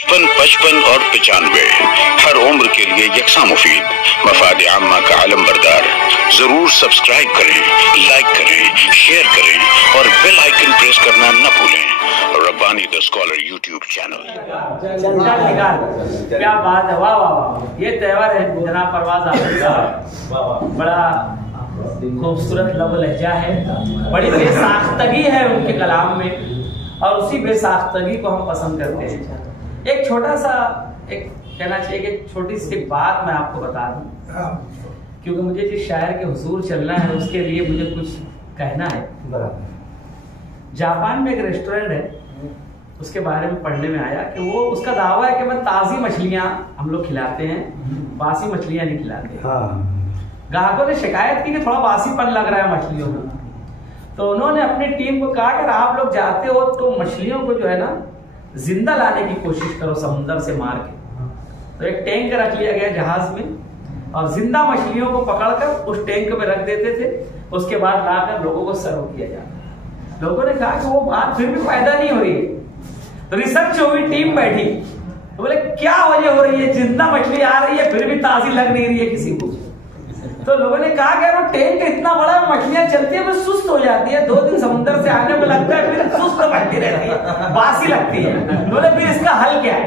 55 और 95 हर उम्र के लिए यकसा मुफीद, मफाद आम्मा का आलम बरदार। जरूर सब्सक्राइब करें, लाइक करें, शेयर करें और बेल आइकन प्रेस करना न भूलें। Rabbani the scholar YouTube channel. क्या बात है, वाह वाह वाह। ये त्यौहार है जनाब परवाज़ आलम साहब, बड़ा खूबसूरत लब लहजा है, बड़ी बेसाख्तगी है उनके कलाम में और उसी बेसाख्तगी को हम पसंद करते हैं। एक छोटा सा एक कहना चाहिए कि छोटी सी बात मैं आपको बता दूं, क्योंकि मुझे जिस शायर के हुजूर चलना है उसके लिए मुझे कुछ कहना है। जापान में एक रेस्टोरेंट है, उसके बारे में पढ़ने में आया कि वो उसका दावा है कि मैं ताज़ी मछलियां हम लोग खिलाते हैं, बासी मछलियां नहीं खिलाते। ग्राहकों ने शिकायत की कि थोड़ा बासीपन लग रहा है मछलियों में, तो उन्होंने अपनी टीम को कहा कि आप लोग जाते हो तो मछलियों को जो है ना जिंदा लाने की कोशिश करो समुद्र से मार के। तो एक टैंक रख लिया गया जहाज में और जिंदा मछलियों को पकड़कर उस टैंक में रख देते थे, उसके बाद लाकर लोगों को सर्व किया जाता। लोगों ने कहा कि वो बात फिर भी फायदा नहीं हो रही है, तो रिसर्च हुई, टीम बैठी, तो बोले क्या वजह हो रही है, जिंदा मछली आ रही है फिर भी ताजी लग नहीं रही है किसी को। तो लोगों ने कहा कि वो टैंक इतना बड़ा है, मछलियां चलती है फिर सुस्त हो जाती है, 2 दिन समुद्र से आने में लगता है, फिर सुस्त बनती रहती है, बासी लगती है। बोले फिर इसका हल क्या है?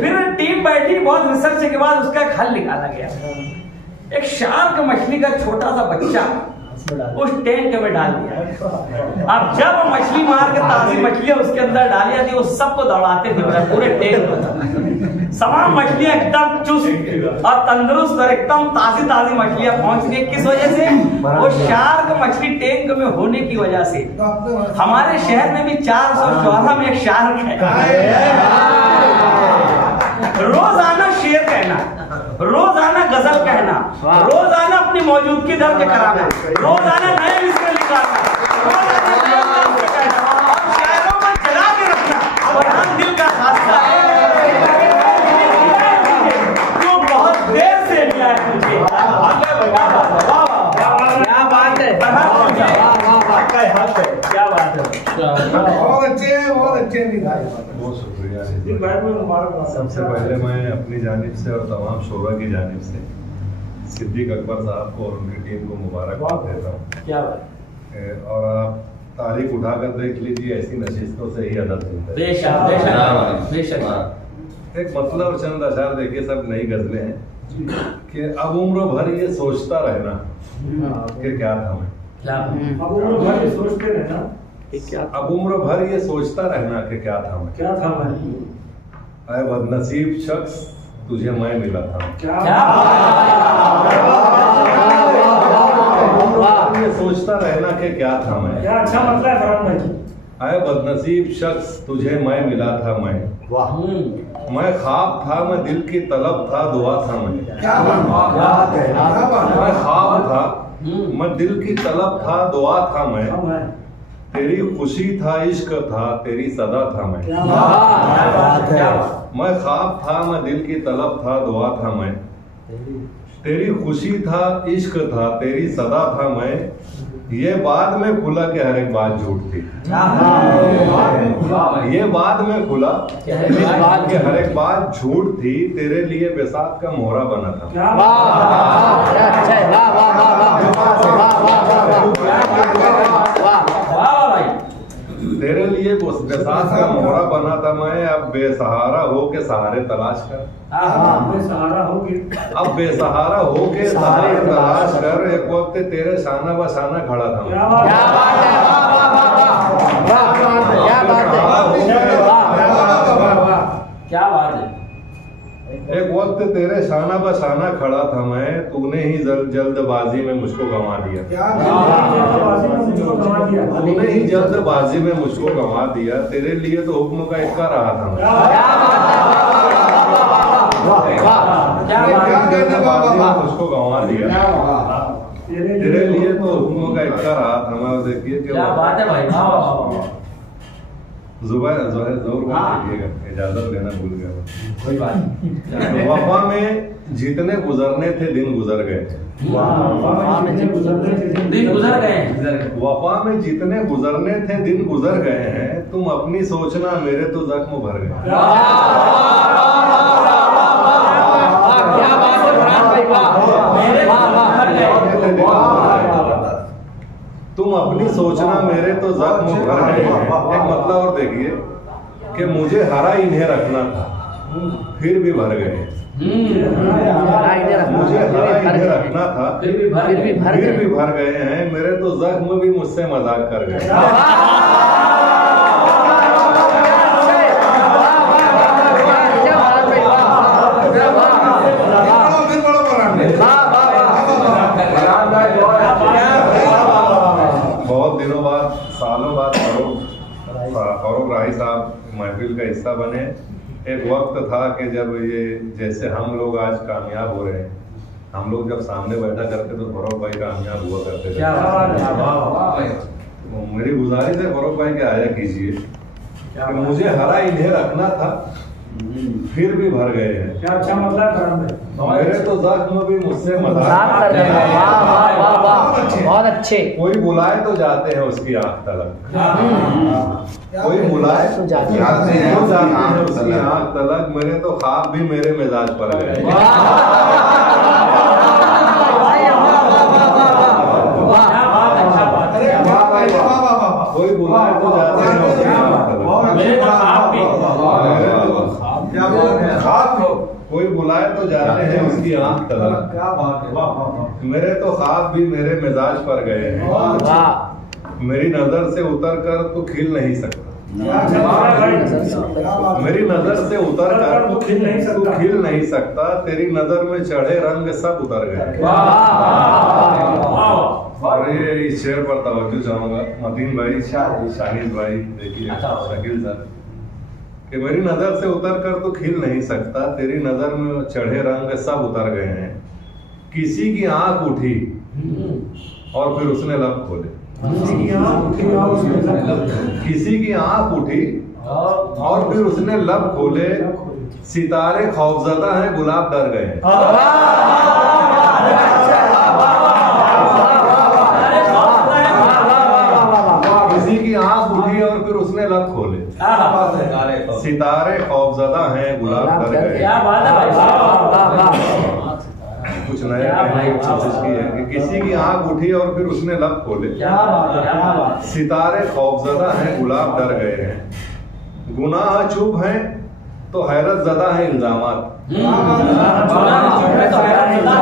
फिर टीम बैठी, बहुत रिसर्च के बाद उसका एक हल निकाला गया। एक शार्क मछली का छोटा सा बच्चा उस टैंक में डाल दिया। अब जब मछली मार के ताजी मछलियां उसके अंदर डाली जाती, वो सबको दौड़ाते थे पूरे टैंक में। तमाम मछलियां एकदम चुस्त और तंदुरुस्त और एकदम ताजी ताजी मछलियां पहुंच गई। किस वजह से? वो शार्क मछली टैंक में होने की वजह से। हमारे शहर में भी 414 में एक शार्क है। रोजाना शेर कहना, रोजाना गजल कहना, रोजाना अपनी मौजूदगी दर्ज कराना, रोजाना नए विषय निकालना, रोजाना और शायरों में जला के रखना और हम दिल का खासा जो बहुत देर से मिला है मुझे। क्या बात है, क्या बात है, बहुत अच्छे हैं, बहुत अच्छे हैं। बहुत शुक्रिया। सबसे पहले मैं अपनी जानिब से और तमाम शोरा की जानिब से सिद्दीक अकबर साहब को और उनकी टीम को मुबारकबाद देता हूँ। क्या बात। और आप तारीख उठाकर देख लीजिए, ऐसी नशिस्तों से ही अदब मिलता है। एक मतलब चंद अशार देखिए, सब नई गजलें हैं कि अब उम्र भर ये सोचता रहना कि क्या था मैं, अब उम्र भर ये सोचते रहना अब उम्र भर ये सोचता रहना कि क्या था मैं, क्या था मैं, अरे बदनसीब शख्स तुझे मैं मिला था। ये सोचता रहना कि क्या था मैं, क्या अच्छा मतलब है फरहान भाई। अरे बदनसीब शख्स तुझे मैं मिला था मैं, मैं ख्वाब था, मैं दिल की तलब था, दुआ था मैं, मैं ख्वाब था, मैं दिल की तलब था, दुआ था मैं, तेरी खुशी था, इश्क था, तेरी सदा था मैं, मैं ख्वाब था, मैं दिल की तलब था, दुआ था मैं, तेरी खुशी था, इश्क था, तेरी सदा था मैं, ये बाद में खुला कि हर एक बात झूठ थी, ये बाद में खुला कि हर एक बात झूठ थी, तेरे लिए बेसात का मोहरा बना था। तेरे लिए बेसात का मोहरा बना था मैं, अब बेसहारा हो के सहारे तलाश कर, अब बेसहारा हो के सहारे तलाश कर, एक वक्त तेरे शाना बशाना खड़ा था मैं। क्या बात है। एक वक्त तेरे शाना बशाना खड़ा था मैं, तूने ही जल्दबाजी में मुझको गंवा दिया, तूने ही जल्दबाजी में मुझको गंवा दिया, तेरे लिए तो हुक्म का इक्का रहा था मैं, मुझको गंवा दिया, तेरे लिए तो हुक्म का इक्का रहा था मैं। देखिए क्या बात है भाई, इजाजत लेना भूल गया, कोई बात नहीं। वफा में जितने गुजरने थे दिन गुजर गए, वफा में जितने गुजरने थे दिन गुजर गए हैं, तुम अपनी सोचना मेरे तो जख्म भर गए। सोचना मेरे तो जख्म भर गए हैं। एक मतलब और देखिए कि मुझे हरा इन्हें रखना था फिर भी भर गए। मुझे हरा इन्हें रखना था फिर भी भर गए हैं। मेरे तो जख्म भी मुझसे मजाक कर गए। बहुत दिनों बाद, सालों बाद फारूक राही साहब महफिल का हिस्सा बने। एक वक्त था कि जब ये जैसे हम लोग आज कामयाब हो रहे हैं, हम लोग जब सामने बैठा करते तो फारूक भाई कामयाब हुआ करते थे। तो मेरी गुजारिश है फारूक भाई के आया कीजिए कि मुझे हरा इन्हें रखना था फिर भी भर गए हैं। क्या अच्छा मतलब मेरे तो जख्म भी मुझसे मजाक कर रहे हैं। बहुत अच्छे। कोई बुलाए तो जाते हैं उसकी आंख तलक, कोई बुलाए तो जाते हैं उसकी आंख तलक। मेरे तो ख्वाब भी मेरे मिजाज पर गए। कोई बुलाए तो जाते हैं उसकी आंख तलक। कोई बुलाए तो जाते हैं उसकी आंख तलक। क्या बात है। मेरे तो ख्वाब भी मेरे मिजाज पर गए हैं। मेरी नजर से उतर कर तो खिल नहीं सकता। मेरी नजर से उतर कर तो खिल नहीं सकता। तेरी नजर में चढ़े रंग सब उतर गए। और ये इस शेर पर तवज्जो चाहूंगा मतीन भाई, शाहिद भाई, देखिए शकील सर, कि मेरी नजर से उतर कर तो खिल नहीं सकता। तेरी नजर में चढ़े रंग सब उतर गए हैं। किसी की आंख उठी और फिर उसने लब खोले। किसी की आंख उठी और फिर उसने लब खोले। सितारे खौफजदा हैं, गुलाब डर गए हैं। किसी की आंख उठी और फिर उसने लब खोले। सितारे खौफजदा हैं, गुलाब डर गए। क्या बात है भाई। कुछ नया कहने की कोशिश की है कि किसी की आंख उठी और फिर उसने लब खोले। सितारे खौफजदा हैं, गुलाब डर गए हैं। गुनाह चुप हैं तो हैरत ज़दा है इल्जामात।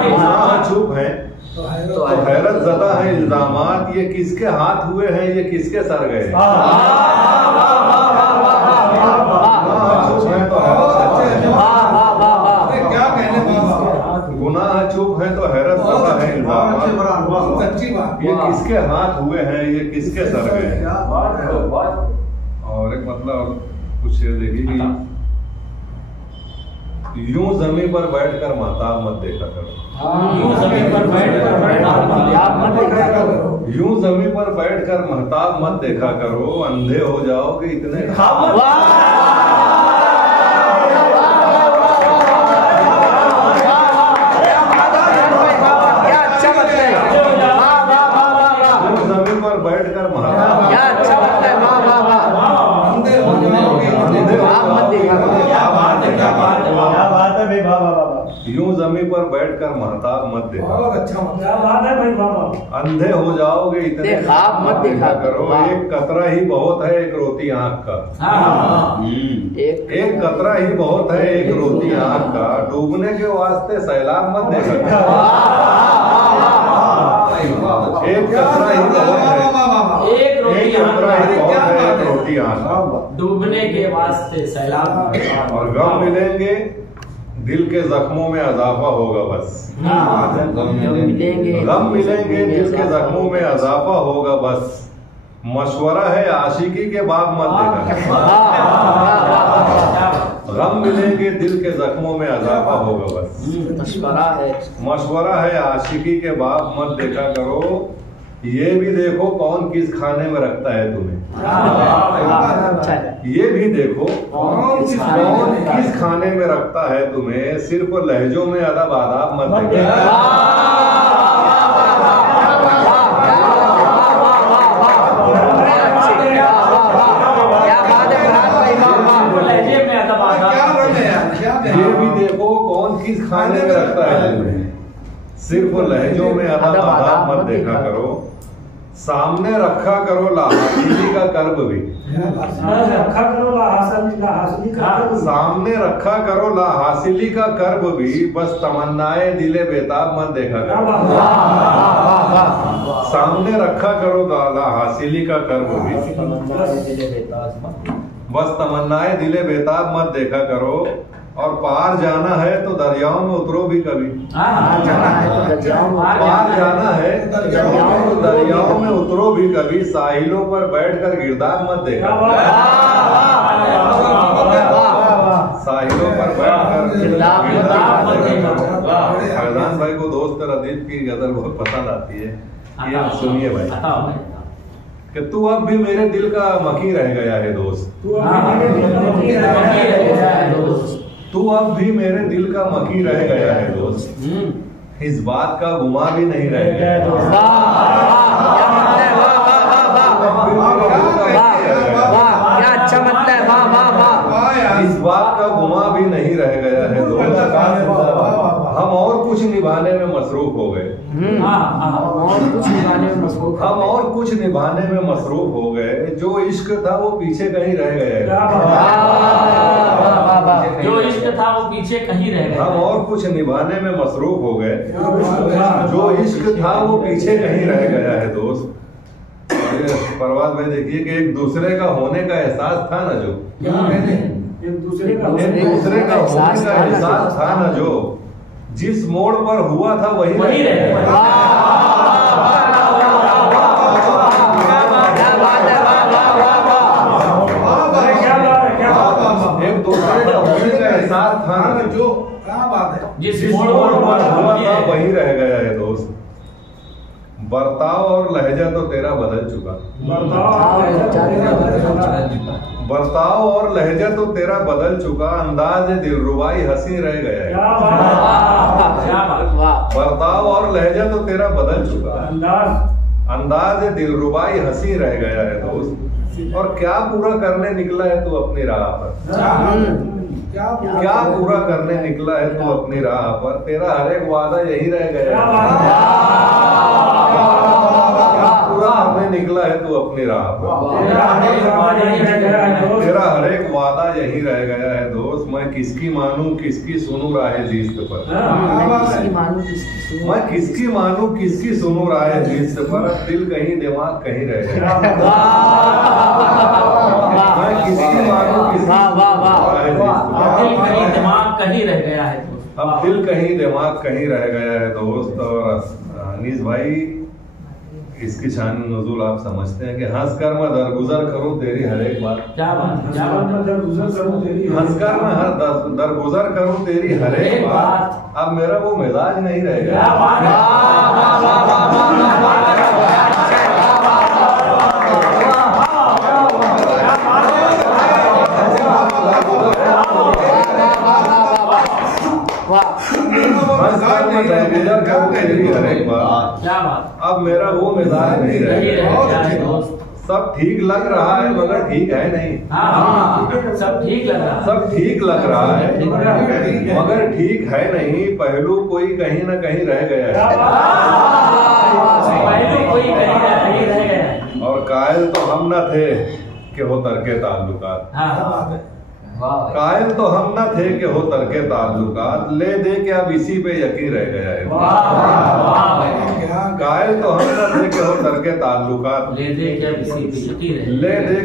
गुनाह चुप हैं तो हैरत ज़दा है इल्जामात। ये किसके हाथ हुए हैं, ये किसके सर गए हैं। गुनाह चुप है तो हैरत ज़दा है इल्जामात। ये किसके हाथ हुए हैं, ये किसके सर गए हैं। और एक मतलब कुछ शेर देखिए कि यूं जमीन पर बैठकर महताब मत देखा करो। यूं जमीन पर बैठकर महताब मत देखा करो। अंधे हो जाओगे इतने जमीन पर बैठकर यूं जमीन पर बैठकर महताब मत देखा। अंधे हो जाओगे इतने ख्वाब मत देखा करो। एक कतरा ही बहुत है एक रोती आंख का। एक कतरा ही बहुत है एक रोती आंख का। डूबने के वास्ते सैलाब मत देखा करो। एक कतरा ही बहुत है एक रोटी आंख। डूबने के वास्ते सैलाब। और गम मिलेंगे दिल के जख्मों में अजाफा होगा बस। गम मिलेंगे दिल के जख्मों में अजाफा होगा बस। मशवरा है आशिकी के बाग मत देखा। गम मिलेंगे दिल के जख्मों में अजाफा होगा बस। मशवरा है आशिकी के बाग मत देखा करो। ये भी देखो कौन किस खाने में रखता है तुम्हें। ये भी देखो कौन किस खाने में रखता है तुम्हें। सिर्फ लहजों में अदब आदाब मत देखा। ये भी देखो कौन किस खाने में रखता है तुम्हें। सिर्फ लहजों में अदब आदाब मत देखा करो। सामने रखा करो लाहासिली का कर्ब भी। सामने रखा करो लाहासिली का कर्ब भी, बस तमन्नाए दिले बेताब मत देखा करो। सामने रखा करो लाहासिली का कर्ब भी, बस तमन्नाए दिले बेताब मत देखा करो। और पार जाना है तो दरियाओं में उतरो भी कभी। पार जाना है तो दरियाओं में उतरो भी कभी। साहिलों पर बैठकर गिरदार मत देखा। साहिलों पर बैठकर फैजान भाई को दोस्त रदीफ की गजल बहुत पसंद आती है, ये सुनिए भाई। कि तू अब भी मेरे दिल का मकी रह गया है दोस्त, तू अब भी मेरे दिल का मकी रह गया है दोस्त। इस बात का गुमा भी नहीं रह गया दोस्त। क्या अच्छा मतलब है, वाह वाह वाह। इस बात का गुमा भी नहीं रह गया है दोस्त। हम और कुछ निभाने में मसरूफ हो गए। हम और कुछ निभाने में मसरूफ हो गए। जो इश्क था वो पीछे कहीं रह गया। जो इश्क था वो पीछे कहीं रह गया। हम और कुछ निभाने में मसरूफ हो गए। जो इश्क था वो पीछे कहीं रह गया है दोस्त। परवाज भाई देखिए कि एक दूसरे का होने का एहसास था ना जो, एक दूसरे का होने का एहसास था ना जो, जिस मोड़ पर हुआ था वही रह गया। एक दूसरे का होने का एहसास था ना जो, जिस मोड़ पर हुआ था वही रह गया है दोस्त। बर्ताव और लहजा तो तेरा बदल चुका। बर्ताव और लहजा तो तेरा बदल चुका। अंदाज दिलरुबाई हंसी रह गया है। बर्ताव और लहजा तो तेरा बदल चुका। अंदाज दिलरुबाई हंसी रह गया है दोस्त। और क्या पूरा करने निकला है तू अपनी राह पर। क्या पूरा करने निकला है तू अपनी राह पर। तेरा हर एक वादा यही रह गया है। पूरा करने निकला है तू अपनी राह पर। तेरा हर एक वादा यही रह गया है दोस्त। मैं किसकी मानूं किसकी सुनूं राहे जीस्त पर। मैं किसकी मानूं किसकी सुनूं राहे जीस्त पर। दिल कहीं दिमाग कहीं रह गया। मैं किसकी मानूं किसकी दिमाग कहीं रह गया है। अब दिल कहीं दिमाग कहीं रह गया है दोस्त। और अनीस भाई इसकी शान नज़ुल आप समझते हैं कि हंस कर मैं दरगुजर करूं तेरी हर एक बात। क्या बात, हंस कर मैं दरगुजर करूं तेरी हर एक बात। अब मेरा वो मिजाज नहीं रह गया। अब मेरा वो मिजाज नहीं रह गया। सब ठीक लग रहा है मगर ठीक है नहीं। सब ठीक लग रहा है, सब ठीक लग रहा है मगर ठीक है नहीं। पहलू कोई कहीं ना कहीं रह गया है। और कायल तो हम न थे कि हो तरके ताल्लुकात। कायल तो हम न थे कि हो तरके ताल्लुकात। ले दे के अब इसी पे यकीन रह गया है। कायल तो हम न थे कि हो तरके ताल्लुकात। ले दे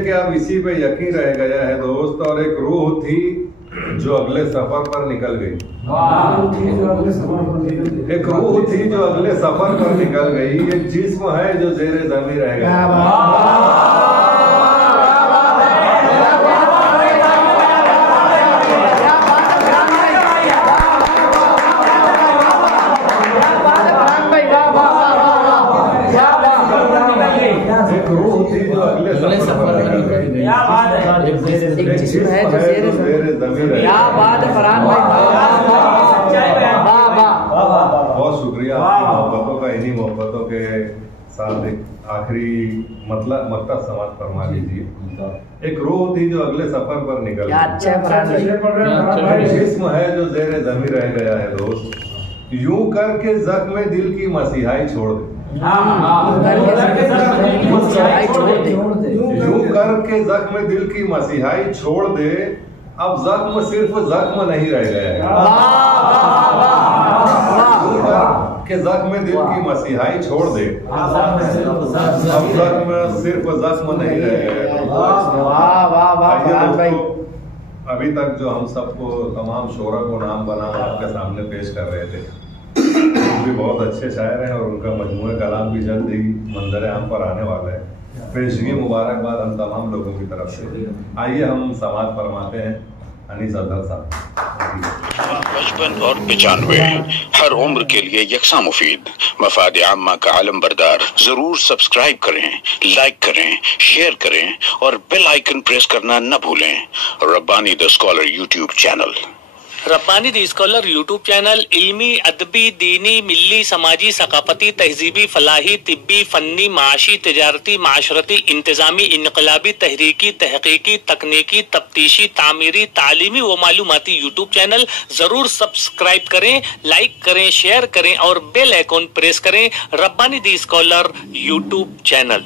के अब इसी पे यकीन रह गया है दोस्त। और एक रूह थी जो अगले सफर पर निकल गई। एक रूह थी जो अगले सफर पर निकल गई। एक जिस्म है जो जेरे ज़मीं रह गया। बहुत शुक्रिया मोहब्बतों का। इन्हीं मोहब्बतों के साथ एक आखिरी मतलब समाज फरमा लीजिए। एक रूह थी जो अगले सफर पर निकल गई। जिस्म है जो जेरे ज़मीं रह गया है दोस्त। यूं करके जख्म दिल की मसीहाई छोड़ दे। यूं करके जख्म दिल की मसीहाई छोड़ दे, अब जख्म सिर्फ जख्म नहीं रह गया है। यूं करके जख्म दिल की मसीहाई छोड़ दे, अब जख्म सिर्फ जख्म नहीं रह गया है। अभी तक जो हम सबको तमाम शोरा को नाम बना आपके सामने पेश कर रहे थे, भी बहुत अच्छे शायर हैं और उनका मजमूए कलाम भी जल्द ही मंजर आम पर आने वाला है। पेशगी मुबारकबाद हम तमाम लोगों की तरफ से। आइए हम समाज फरमाते हैं अनीस अजहर साहब। 55 और 95 हर उम्र के लिए यकसा मुफीद, मफाद आम्मा का आलम बरदार। जरूर सब्सक्राइब करें, लाइक करें, शेयर करें और बेल आइकन प्रेस करना न भूलें। Rabbani the scholar YouTube channel. Rabbani the scholar YouTube channel इल्मी, अदबी, दीनी, मिल्ली, समाजी, सकाफती, तहजीबी, फलाही, तिब्बी, फन्नी, माशी, तिजारती, माशरती, इंतजामी, इनकलाबी, तहरीकी, तहकीकी, तकनीकी, तफ्तीशी, तामीरी, तालीमी व मालूमाती यूट्यूब चैनल जरूर सब्सक्राइब करें, लाइक करें, शेयर करें और बेल आइकन प्रेस करें। Rabbani the scholar YouTube channel.